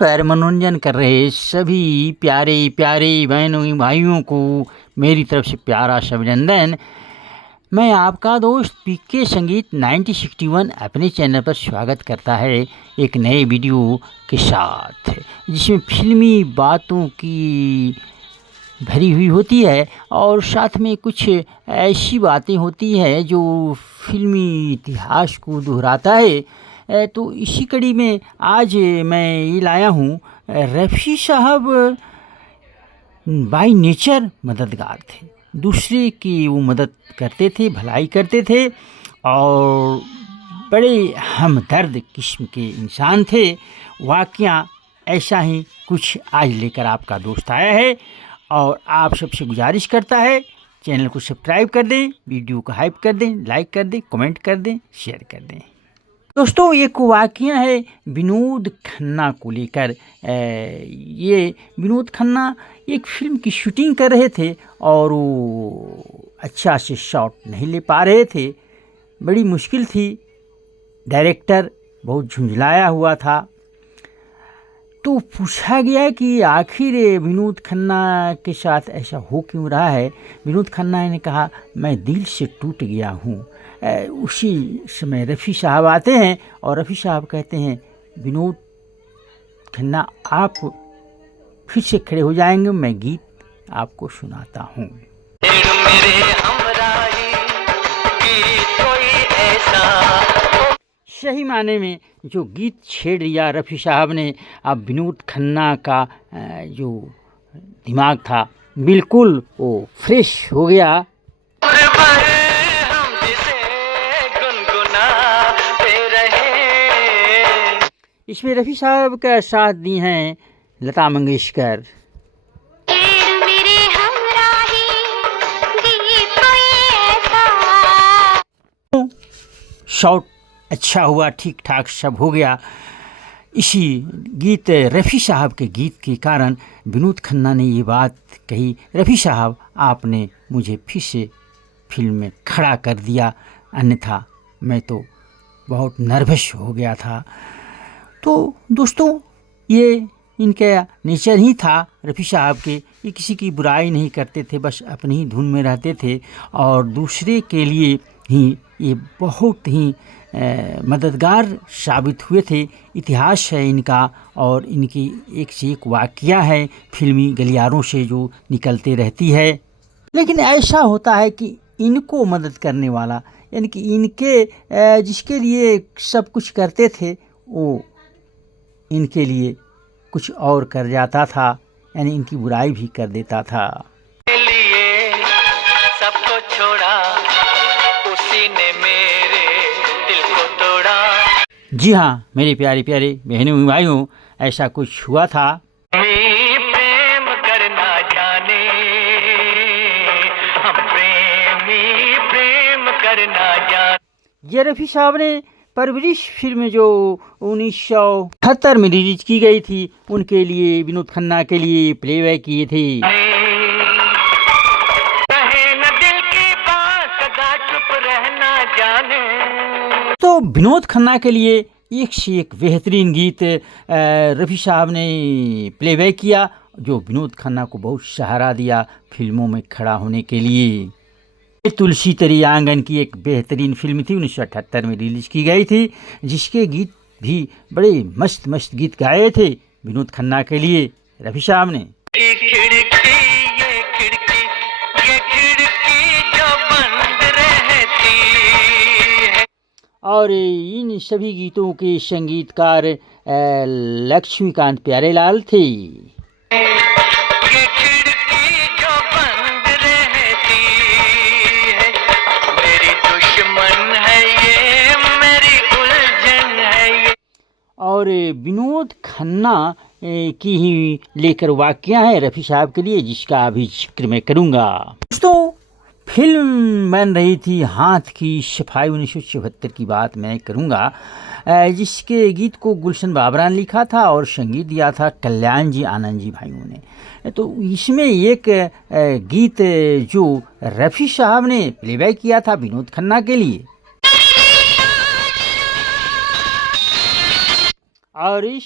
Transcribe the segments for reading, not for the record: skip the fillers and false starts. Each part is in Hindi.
पर मनोरंजन कर रहे सभी प्यारे प्यारे बहनों भाइयों को मेरी तरफ से प्यारा सा अभिनंदन। मैं आपका दोस्त पीके संगीत 1961 अपने चैनल पर स्वागत करता है एक नए वीडियो के साथ, जिसमें फिल्मी बातों की भरी हुई होती है और साथ में कुछ ऐसी बातें होती हैं जो फिल्मी इतिहास को दोहराता है। तो इसी कड़ी में आज मैं ये लाया हूँ, रफ़ी साहब बाय नेचर मददगार थे, दूसरे की वो मदद करते थे, भलाई करते थे और बड़े हमदर्द किस्म के इंसान थे। वाक़या ऐसा ही कुछ आज लेकर आपका दोस्त आया है और आप सबसे गुजारिश करता है चैनल को सब्सक्राइब कर दें, वीडियो को हाइप कर दें, लाइक कर दें, कमेंट कर दें, शेयर कर दें। दोस्तों, एक वाक़या है विनोद खन्ना को लेकर। ये विनोद खन्ना एक फ़िल्म की शूटिंग कर रहे थे और वो अच्छा से शॉट नहीं ले पा रहे थे, बड़ी मुश्किल थी, डायरेक्टर बहुत झुंझलाया हुआ था। तो पूछा गया कि आखिर विनोद खन्ना के साथ ऐसा हो क्यों रहा है। विनोद खन्ना ने कहा, मैं दिल से टूट गया हूँ। उसी समय रफ़ी साहब आते हैं और रफ़ी साहब कहते हैं, विनोद खन्ना आप फिर से खड़े हो जाएंगे, मैं गीत आपको सुनाता हूँ। सही माने में जो गीत छेड़ दिया रफ़ी साहब ने, अब विनोद खन्ना का जो दिमाग था बिल्कुल वो फ्रेश हो गया। इसमें रफ़ी साहब का साथ दी हैं लता मंगेशकर। शॉट अच्छा हुआ, ठीक ठाक सब हो गया। इसी गीत रफ़ी साहब के गीत के कारण विनोद खन्ना ने ये बात कही, रफ़ी साहब आपने मुझे फिर से फिल्म में खड़ा कर दिया, अन्यथा मैं तो बहुत नर्वस हो गया था। तो दोस्तों, ये इनका नेचर ही था रफ़ी साहब के, ये किसी की बुराई नहीं करते थे, बस अपनी ही धुन में रहते थे और दूसरे के लिए ही ये बहुत ही मददगार साबित हुए थे। इतिहास है इनका और इनकी एक से एक वाक़या है फिल्मी गलियारों से जो निकलते रहती है। लेकिन ऐसा होता है कि इनको मदद करने वाला, यानी कि इनके जिसके लिए सब कुछ करते थे, वो इनके लिए कुछ और कर जाता था, यानी इनकी बुराई भी कर देता था। लिए सबको छोड़ा, उसी ने मेरे दिल को तोड़ा। जी हाँ मेरे प्यारे प्यारे बहनों भाइयों, ऐसा कुछ हुआ था। प्रेम करना जाने, हम प्रेमी प्रेम करना जाने। ये रफ़ी साहब ने परवरिश फिल्म जो 1978 में रिलीज की गई थी, उनके लिए विनोद खन्ना के लिए प्लेबैक किए थे। तो विनोद खन्ना के लिए एक से एक बेहतरीन गीत रफ़ी साहब ने प्लेबैक किया, जो विनोद खन्ना को बहुत सहारा दिया फिल्मों में खड़ा होने के लिए। तुलसी तेरी आंगन की एक बेहतरीन फिल्म थी, 1978 में रिलीज की गई थी, जिसके गीत भी बड़े मस्त मस्त गीत गाए थे विनोद खन्ना के लिए रफ़ी साहब ने। और इन सभी गीतों के संगीतकार लक्ष्मीकांत प्यारेलाल थे। और विनोद खन्ना की ही लेकर वाक़या है रफ़ी साहब के लिए, जिसका अभी जिक्र मैं करूँगा। दोस्तों, फिल्म बन रही थी हाथ की सफाई, 1974 की बात मैं करूँगा, जिसके गीत को गुलशन बाबरा ने लिखा था और संगीत दिया था कल्याण जी आनंद जी भाइयों ने। तो इसमें एक गीत जो रफ़ी साहब ने प्लेबैक किया था विनोद खन्ना के लिए, और इस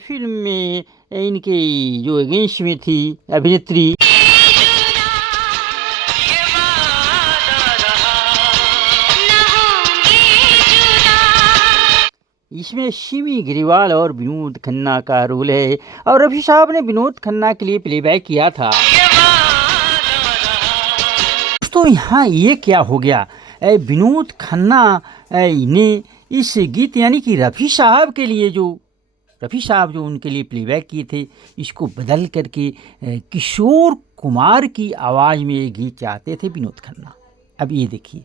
फिल्म में इनकी जो अगेंस्ट में थी अभिनेत्री इसमें सिमी ग्रेवाल और विनोद खन्ना का रोल है और रफी साहब ने विनोद खन्ना के लिए प्लेबैक किया था। तो यहाँ ये क्या हो गया, विनोद खन्ना ने इस गीत यानी कि रफ़ी साहब जो उनके लिए प्लेबैक किए थे इसको बदल करके किशोर कुमार की आवाज़ में ये गीत चाहते थे विनोद खन्ना। अब ये देखिए,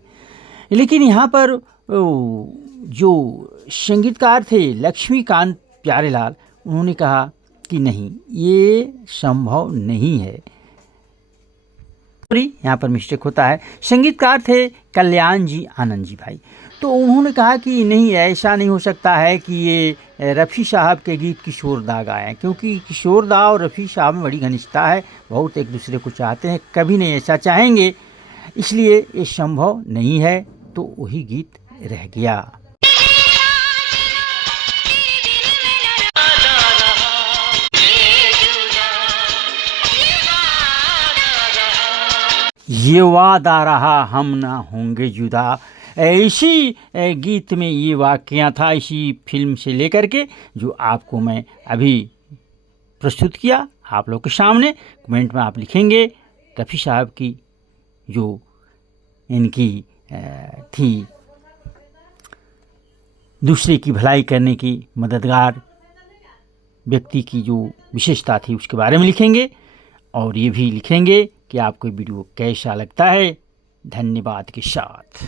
लेकिन यहाँ पर जो संगीतकार थे लक्ष्मीकांत प्यारेलाल, उन्होंने कहा कि नहीं, ये संभव नहीं है। यहाँ पर मिस्टेक होता है, संगीतकार थे कल्याण जी आनंद जी भाई। तो उन्होंने कहा कि नहीं, ऐसा नहीं हो सकता है कि ये रफ़ी साहब के गीत किशोर दा गाएं, क्योंकि किशोर दा और रफ़ी साहब में बड़ी घनिष्ठता है, बहुत एक दूसरे को चाहते हैं, कभी नहीं ऐसा चाहेंगे, इसलिए ये संभव नहीं है। तो वही गीत रह गया। ये वादा रहा हम ना होंगे जुदा, इसी गीत में ये वाक़या था, इसी फिल्म से लेकर के जो आपको मैं अभी प्रस्तुत किया आप लोग के सामने। कमेंट में आप लिखेंगे रफ़ी साहब की जो इनकी थी दूसरे की भलाई करने की मददगार व्यक्ति की जो विशेषता थी उसके बारे में लिखेंगे, और ये भी लिखेंगे कि आपको वीडियो कैसा लगता है। धन्यवाद के साथ।